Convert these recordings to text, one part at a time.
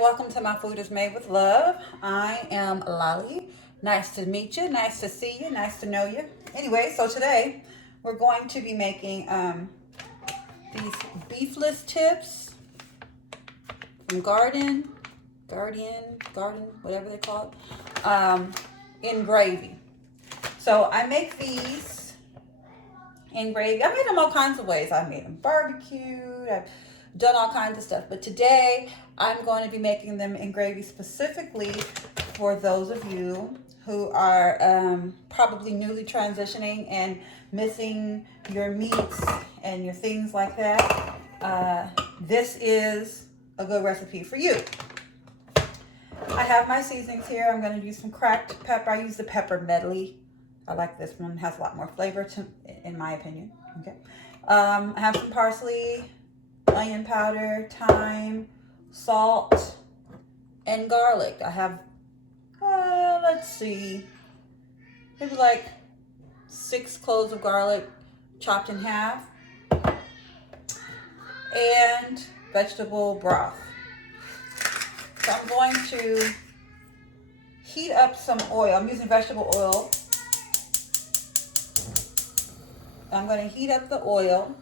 welcome to My Food is Made with Love. I am Lolly. Nice to meet you, nice to see you, nice to know you. Anyway, so today we're going to be making these beefless tips from Gardein, whatever they call it, in gravy. So I make these in gravy. I made them all kinds of ways. I made them barbecued. I've done all kinds of stuff. But today I'm going to be making them in gravy specifically for those of you who are probably newly transitioning and missing your meats and your things like that. This is a good recipe for you. I have my seasonings here. I'm going to use some cracked pepper. I use the pepper medley. I like this one. It has a lot more flavor, in my opinion. Okay. I have some parsley, onion powder, thyme, salt, and garlic. I have, let's see, maybe like 6 cloves of garlic chopped in half, and vegetable broth. So I'm going to heat up some oil. I'm using vegetable oil. I'm going to heat up the oil,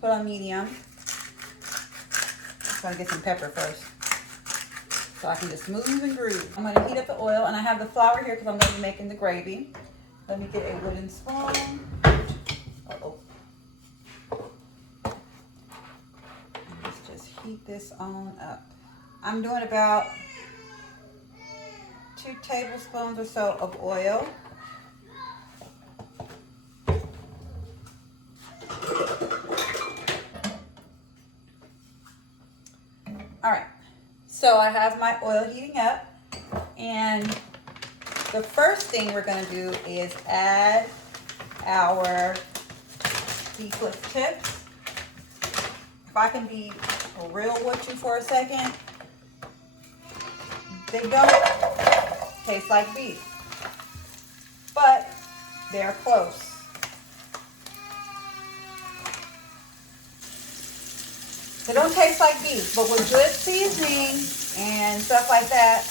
put on medium. I'm going to get some pepper first so I can just move and groove. I'm going to heat up the oil, and I have the flour here because I'm going to be making the gravy. Let me get a wooden spoon. Uh-oh. Let's just heat this on up. I'm doing about 2 tablespoons or so of oil. All right, so I have my oil heating up, and the first thing we're going to do is add our beefless tips. If I can be real with you for a second, they don't taste like beef, but they're close. They don't taste like beef, but with good seasoning and stuff like that,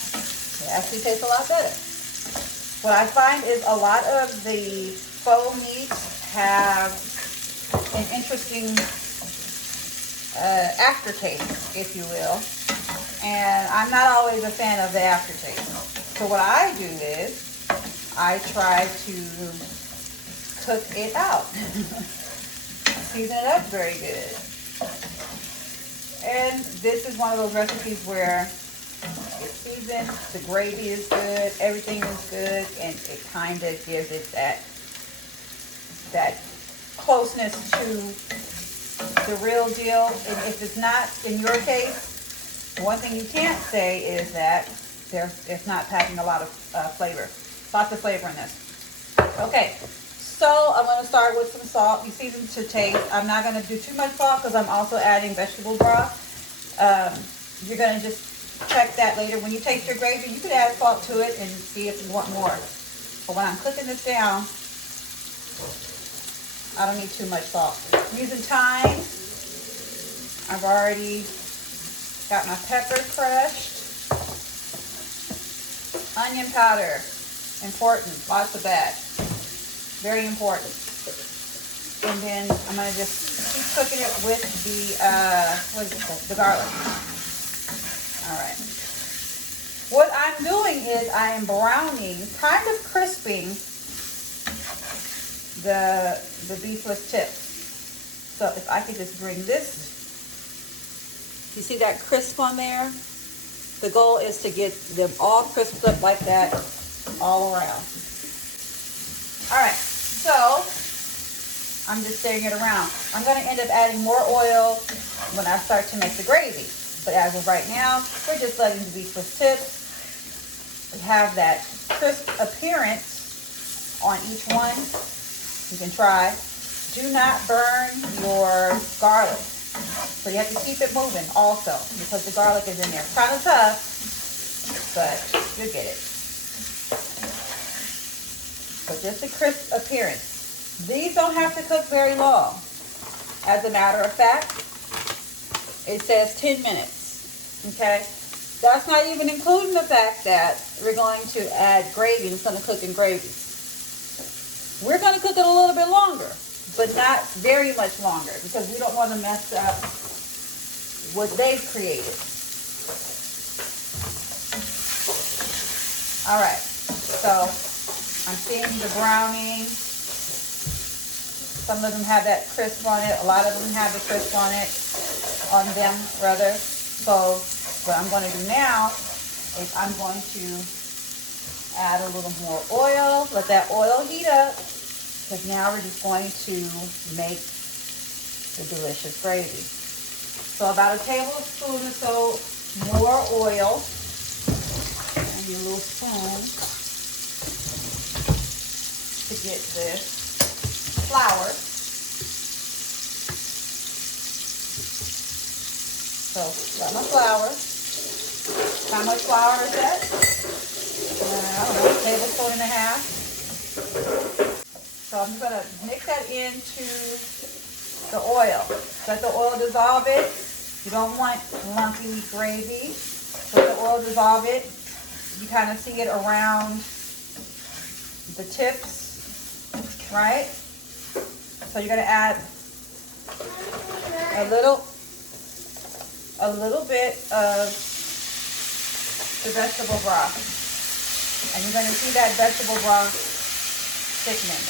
they actually taste a lot better. What I find is a lot of the faux meats have an interesting aftertaste, if you will, and I'm not always a fan of the aftertaste. So what I do is I try to cook it out, season it up very good. And this is one of those recipes where it's seasoned, the gravy is good, everything is good, and it kind of gives it that closeness to the real deal. And if it's not in your case, one thing you can't say is that it's not packing a lot of flavor. Lots of flavor in this. Okay. So I'm going to start with some salt. You season to taste. I'm not going to do too much salt because I'm also adding vegetable broth. You're going to just check that later. When you taste your gravy, you could add salt to it and see if you want more. But when I'm cooking this down, I don't need too much salt. I'm using thyme. I've already got my pepper crushed. Onion powder. Important. Lots of that. Very important. And then I'm going to just keep cooking it with the garlic. All right. What I'm doing is I am browning, kind of crisping the beefless tips. So if I could just bring this, you see that crisp on there? The goal is to get them all crisped up like that all around. All right. So, I'm just stirring it around. I'm going to end up adding more oil when I start to make the gravy. But as of right now, we're just letting the beefless tips have that crisp appearance on each one. You can try. Do not burn your garlic. So you have to keep it moving also because the garlic is in there. Kind of tough, but you'll get it. But just a crisp appearance. These don't have to cook very long. As a matter of fact, it says 10 minutes. Okay? That's not even including the fact that we're going to add gravy. It's going to cook in gravy. We're going to cook it a little bit longer, but not very much longer because we don't want to mess up what they've created. All right, so I'm seeing the browning. Some of them have that crisp on it. A lot of them have the crisp on them rather. So what I'm going to do now is I'm going to add a little more oil. Let that oil heat up, because now we're just going to make the delicious gravy. So about a tablespoon or so more oil. And a little spoon to get this flour. So got my flour. How much flour is that? I don't know, a tablespoon and a half. So I'm just gonna mix that into the oil. Let the oil dissolve it. You don't want lumpy gravy. Let the oil dissolve it. You kind of see it around the tips, right? So you're gonna add a little bit of the vegetable broth. And you're gonna see that vegetable broth thickening.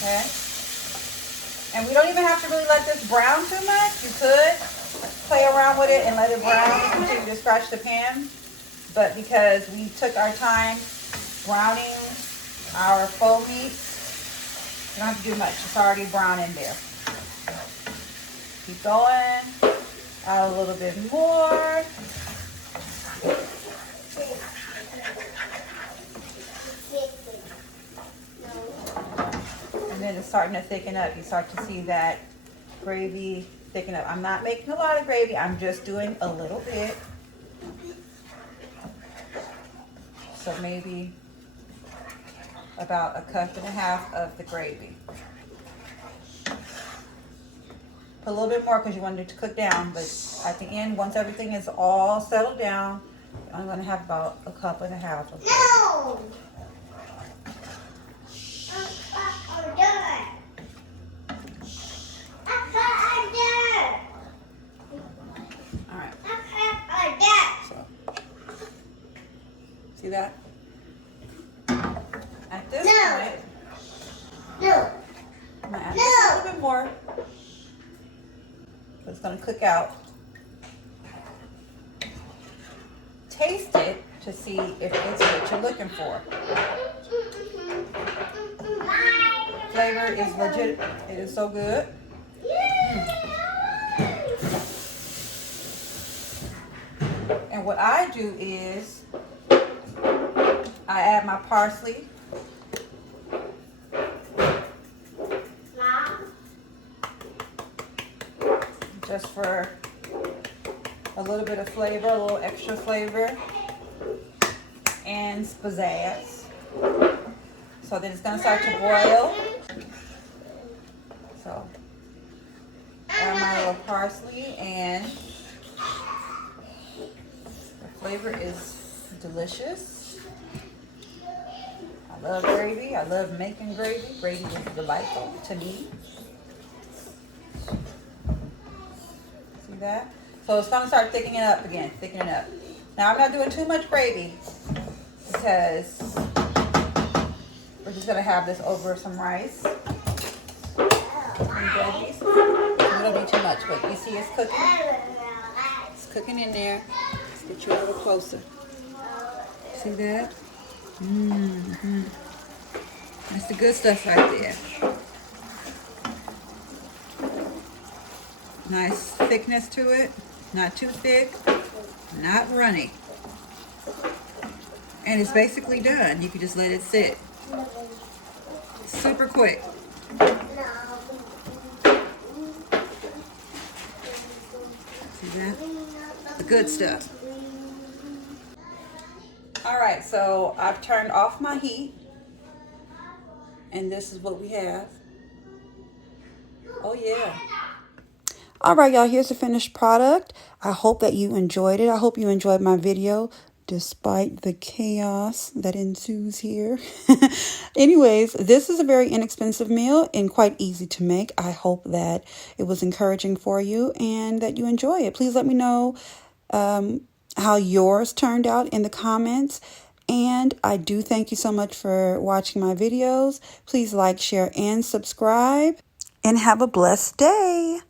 Okay? And we don't even have to really let this brown too much. You could play around with it and let it brown and continue to scratch the pan. But because we took our time browning our faux meat, you don't have to do much. It's already brown in there. Keep going. Add a little bit more. And then it's starting to thicken up. You start to see that gravy thicken up. I'm not making a lot of gravy. I'm just doing a little bit. So maybe about 1.5 cups of the gravy. Put a little bit more because you want it to cook down, but at the end, once everything is all settled down, I'm going to have about 1.5 cups of gravy. No! I'm done. All right. So, see that? At this point, I'm going to add just a little bit more. It's going to cook out. Taste it to see if it's what you're looking for. Flavor is legit. It is so good. And what I do is I add my parsley. Just for a little bit of flavor, a little extra flavor, and pizzazz. So then it's going to start to boil. So add my little parsley, and the flavor is delicious. I love gravy. I love making gravy. Gravy is delightful to me. See that? So it's going to start thickening up again, thickening up. Now I'm not doing too much gravy because we're just going to have this over some rice and veggies. We don't need too much, but you see it's cooking. It's cooking in there. Let's get you a little closer. See that? Mm-hmm. That's the good stuff right there. Nice thickness to it. Not too thick, not runny. And it's basically done. You can just let it sit. Super quick. See that? The good stuff. All right, so I've turned off my heat. And this is what we have. Oh yeah. All right, y'all, here's the finished product. I hope that you enjoyed it. I hope you enjoyed my video despite the chaos that ensues here. Anyways, this is a very inexpensive meal and quite easy to make. I hope that it was encouraging for you and that you enjoy it. Please let me know how yours turned out in the comments. And I do thank you so much for watching my videos. Please like, share, and subscribe. And have a blessed day.